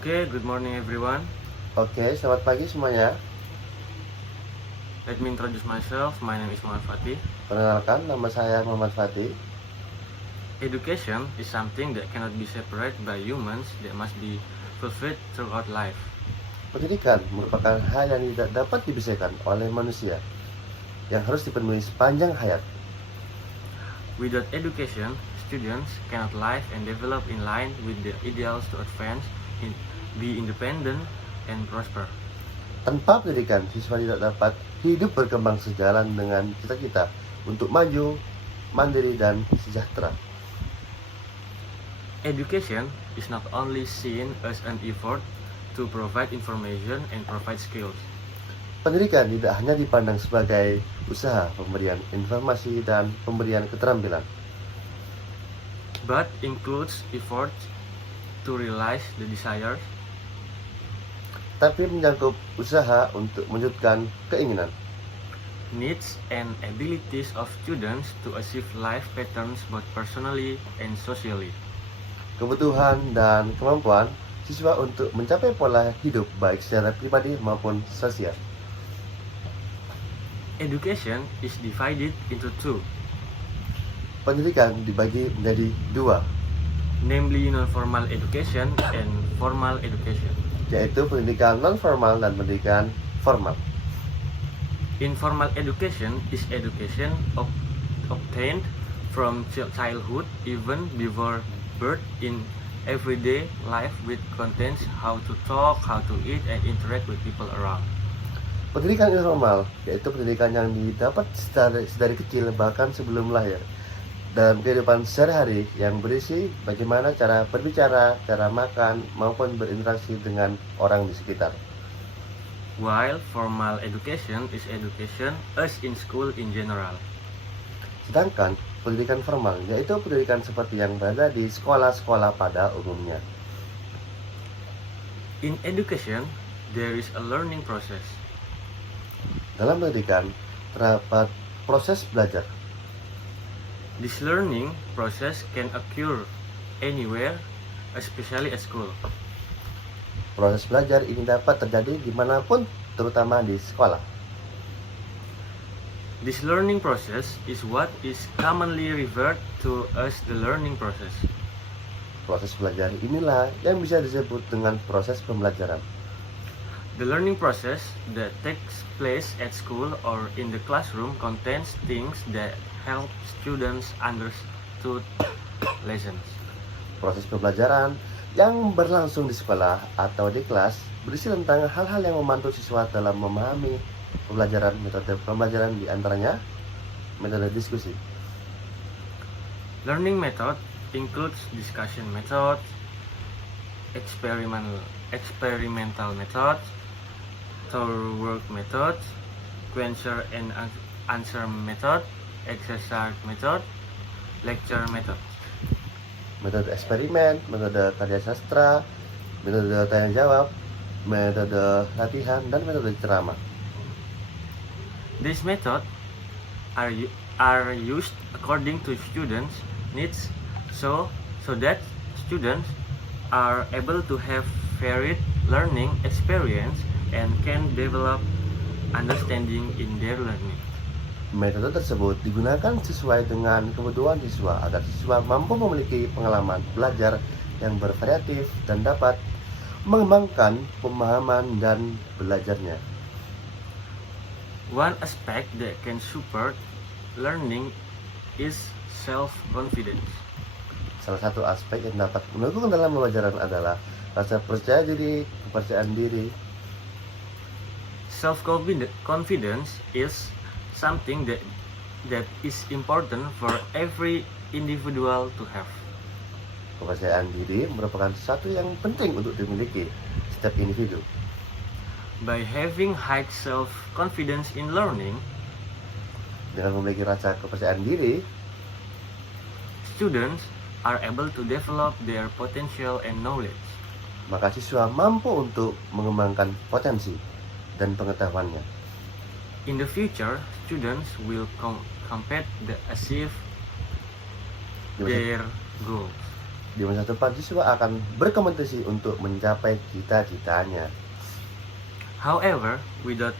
Okay, good morning everyone. Oke, selamat pagi semuanya. Let me introduce myself. My name is Muhammad Fatih. Perkenalkan, nama saya Muhammad Fatih. Education is something that cannot be separated by humans that must be fulfilled throughout life. Pendidikan merupakan hal yang tidak dapat dipisahkan oleh manusia, yang harus dipenuhi sepanjang hayat. Without education, students cannot live and develop in line with the ideals to advance, be independent, and prosper. Tanpa pendidikan, siswa tidak dapat hidup berkembang sejalan dengan cita-cita untuk maju, mandiri, dan sejahtera. Education is not only seen as an effort to provide information and provide skills. Pendidikan tidak hanya dipandang sebagai usaha pemberian informasi dan pemberian keterampilan, but includes efforts to realize the desires, tapi menyangkut usaha untuk mewujudkan keinginan, needs, and abilities of students to achieve life patterns both personally and socially. kebutuhan dan kemampuan siswa untuk mencapai pola hidup baik secara pribadi maupun sosial. Education is divided into two, Pendidikan dibagi menjadi dua, namely non-formal education and formal education. yaitu pendidikan non-formal dan pendidikan formal. Informal education is education obtained from childhood even before birth in everyday life, which contains how to talk, how to eat, and interact with people around. Pendidikan informal yaitu pendidikan yang didapat sedari kecil bahkan sebelum lahir, dalam kehidupan sehari-hari yang berisi bagaimana cara berbicara, cara makan, maupun berinteraksi dengan orang di sekitar. While formal education is education as in school in general. Sedangkan pendidikan formal yaitu pendidikan seperti yang berada di sekolah-sekolah pada umumnya. In education, there is a learning process. Dalam pendidikan terdapat proses belajar. This learning process can occur anywhere, especially at school. Proses belajar ini dapat terjadi dimanapun, terutama di sekolah. This learning process is what is commonly referred to as the learning process. Proses belajar inilah yang bisa disebut dengan proses pembelajaran. The learning process that takes place at school or in the classroom contains things that help students understand lessons. Proses pembelajaran yang berlangsung di sekolah atau di kelas berisi tentang hal-hal yang membantu siswa dalam memahami pembelajaran. Metode pembelajaran diantaranya metode diskusi. Learning method includes discussion method, experimental method, thorough work method, question and answer method, exercise method, lecture method. Metode eksperimen, metode karya sastra, metode tanya jawab, metode latihan, dan metode ceramah. These methods are used according to students' needs, so that students are able to have varied learning experience and can develop understanding in their learning. Metode tersebut digunakan sesuai dengan kebutuhan siswa agar siswa mampu memiliki pengalaman belajar yang bervariatif dan dapat mengembangkan pemahaman dan belajarnya. One aspect that can support learning is self-confidence. Salah satu aspek yang dapat mendukung dalam pembelajaran adalah rasa percaya diri, kepercayaan diri. Self-confidence is something that is important for every individual to have. Kepercayaan diri merupakan sesuatu yang penting untuk dimiliki setiap individu. By having high self-confidence in learning, Dengan memiliki rasa kepercayaan diri, students are able to develop their potential and knowledge. maka siswa mampu untuk mengembangkan potensi dan pengetahuannya. In the future, students will compete to achieve their goals. Di masa depan, siswa akan berkompetisi untuk mencapai cita-citanya. However, without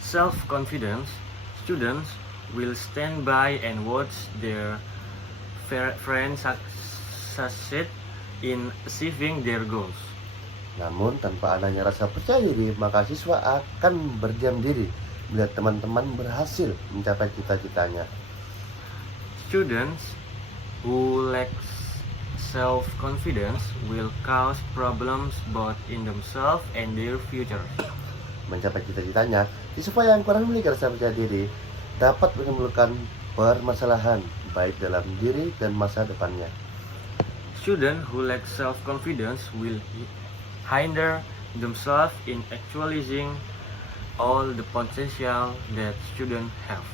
self-confidence, students will stand by and watch their friends succeed in achieving their goals. Namun, tanpa adanya rasa percaya diri, maka siswa akan berdiam diri melihat teman-teman berhasil mencapai cita-citanya. Students who lack self-confidence will cause problems both in themselves and their future. Mencapai cita-citanya, siswa yang kurang memiliki rasa percaya diri dapat menimbulkan permasalahan baik dalam diri dan masa depannya. Students who lack self-confidence will hinder themselves in actualizing all the potential that students have.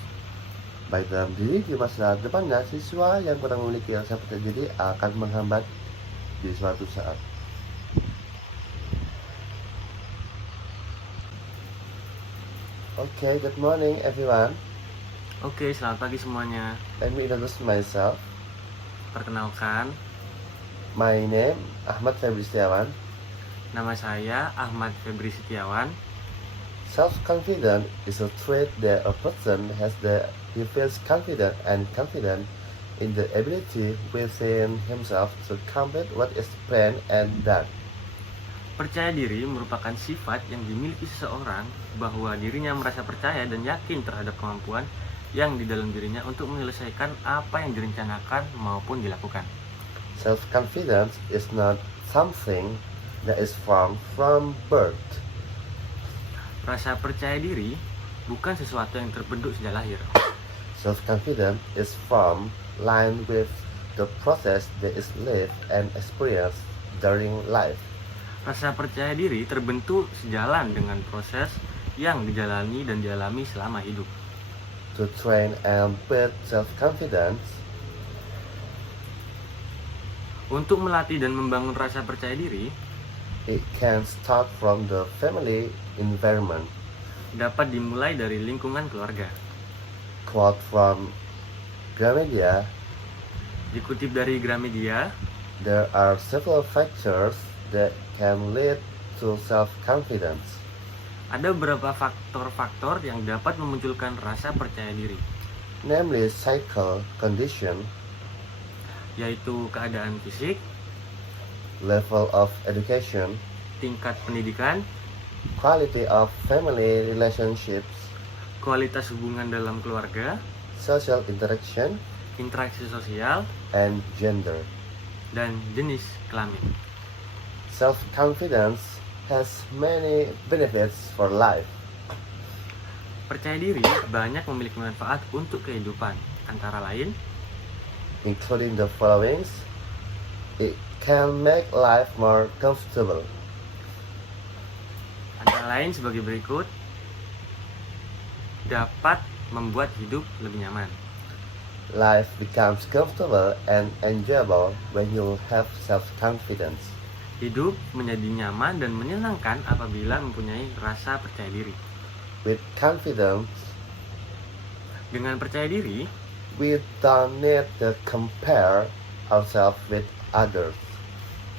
Baik dalam diri di masa depannya, siswa yang kurang memiliki rasa percaya diri akan menghambat di suatu saat. Okay, good morning everyone. Oke, selamat pagi semuanya. Let me introduce myself. Perkenalkan, My name Ahmad Febri Setiawan. nama saya Ahmad Febri Setiawan. Self-confidence is a trait that a person has that he feels confident in the ability within himself to complete what is planned and done. Percaya diri merupakan sifat yang dimiliki seseorang bahwa dirinya merasa percaya dan yakin terhadap kemampuan yang di dalam dirinya untuk menyelesaikan apa yang direncanakan maupun dilakukan. Self-confidence is not something that is formed from birth. Rasa percaya diri bukan sesuatu yang terbentuk sejak lahir. Self-confidence is formed line with the process that is lived and experienced during life. Rasa percaya diri terbentuk sejalan dengan proses yang dijalani dan dialami selama hidup. To train and build self-confidence, Untuk melatih dan membangun rasa percaya diri, it can start from the family environment. dapat dimulai dari lingkungan keluarga. Quote from Gramedia, Dikutip dari Gramedia, there are several factors that can lead to self-confidence. ada beberapa faktor-faktor yang dapat memunculkan rasa percaya diri, Namely psychical condition, yaitu keadaan fisik, level of education, tingkat pendidikan, quality of family relationships, kualitas hubungan dalam keluarga, social interaction, interaksi sosial, and gender. dan jenis kelamin. Self-confidence has many benefits for life. Percaya diri banyak memiliki manfaat untuk kehidupan, antara lain Including the followings. It can make life more comfortable. sebagai berikut: dapat membuat hidup lebih nyaman. Life becomes comfortable and enjoyable when you have self-confidence. Hidup menjadi nyaman dan menyenangkan apabila mempunyai rasa percaya diri. With confidence, Dengan percaya diri, we don't need to compare ourselves with others.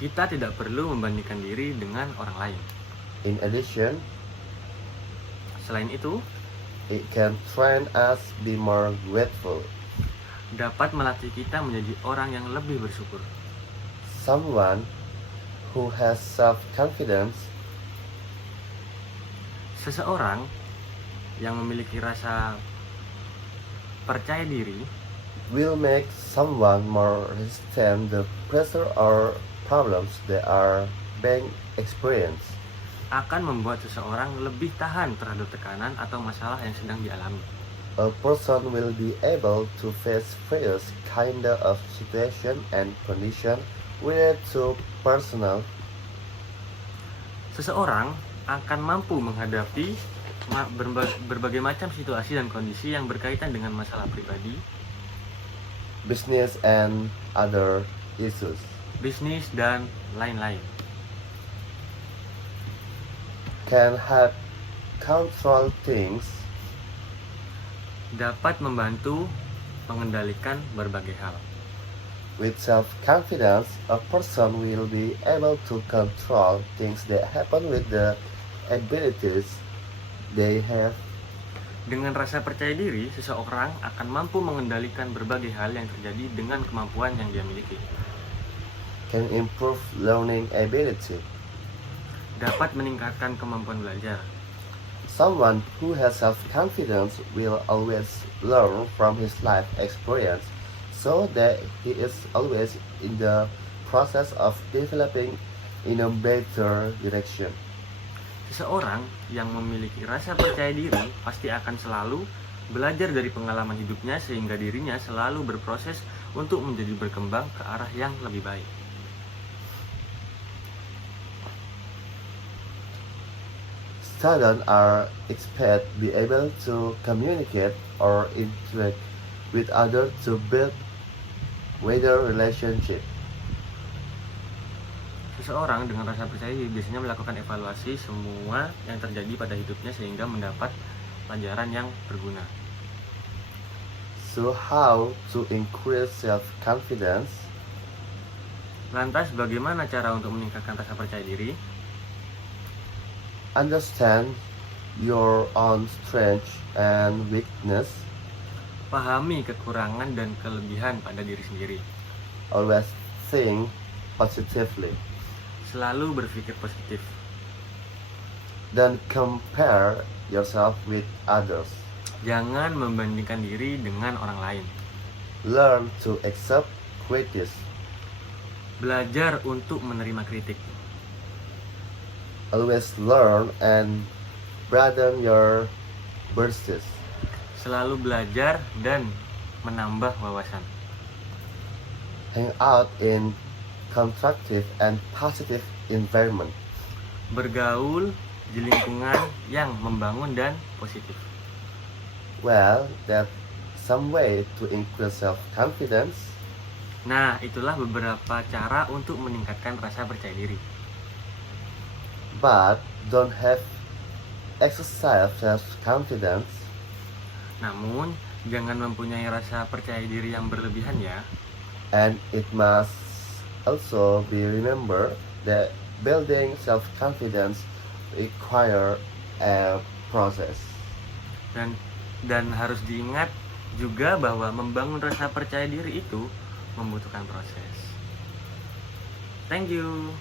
kita tidak perlu membandingkan diri dengan orang lain. In addition, Selain itu, it can train us be more grateful. dapat melatih kita menjadi orang yang lebih bersyukur. Someone who has self-confidence Seseorang yang memiliki rasa percaya diri will make someone more resistant the pressure or problems that are being experienced. akan membuat seseorang lebih tahan terhadap tekanan atau masalah yang sedang dialami. A person will be able to face various kind of situation and condition related to personal. Seseorang akan mampu menghadapi berbagai macam situasi dan kondisi yang berkaitan dengan masalah pribadi, business and other issues. bisnis, dan lain-lain. Can help control things. Dapat membantu mengendalikan berbagai hal. With self-confidence, a person will be able to control things that happen with the abilities they have. Dengan rasa percaya diri, seseorang akan mampu mengendalikan berbagai hal yang terjadi dengan kemampuan yang dia miliki. Can improve learning ability. Dapat meningkatkan kemampuan belajar. Someone who has self-confidence will always learn from his life experience, so that he is always in the process of developing in a better direction. Seseorang yang memiliki rasa percaya diri pasti akan selalu belajar dari pengalaman hidupnya sehingga dirinya selalu berproses untuk menjadi berkembang ke arah yang lebih baik. Students are expected to be able to communicate or interact with others to build better relationship. Seseorang dengan rasa percaya diri biasanya melakukan evaluasi semua yang terjadi pada hidupnya sehingga mendapat pelajaran yang berguna. So how to increase self-confidence? Lantas bagaimana cara untuk meningkatkan rasa percaya diri? Understand your own strength and weakness. Pahami kekurangan dan kelebihan pada diri sendiri. Always think positively. Selalu berpikir positif. Don't compare yourself with others. Jangan membandingkan diri dengan orang lain. Learn to accept criticism. Belajar untuk menerima kritik. Always learn and broaden your bursts. Selalu belajar dan menambah wawasan. Hang out in constructive and positive environment. Bergaul di lingkungan yang membangun dan positif. Well, that's some way to increase self-confidence. Nah, itulah beberapa cara untuk meningkatkan rasa percaya diri. But don't have excessive self-confidence. Namun, jangan mempunyai rasa percaya diri yang berlebihan ya. And it must also be remembered that building self-confidence require a process. Dan harus diingat juga bahwa membangun rasa percaya diri itu membutuhkan proses. Thank you.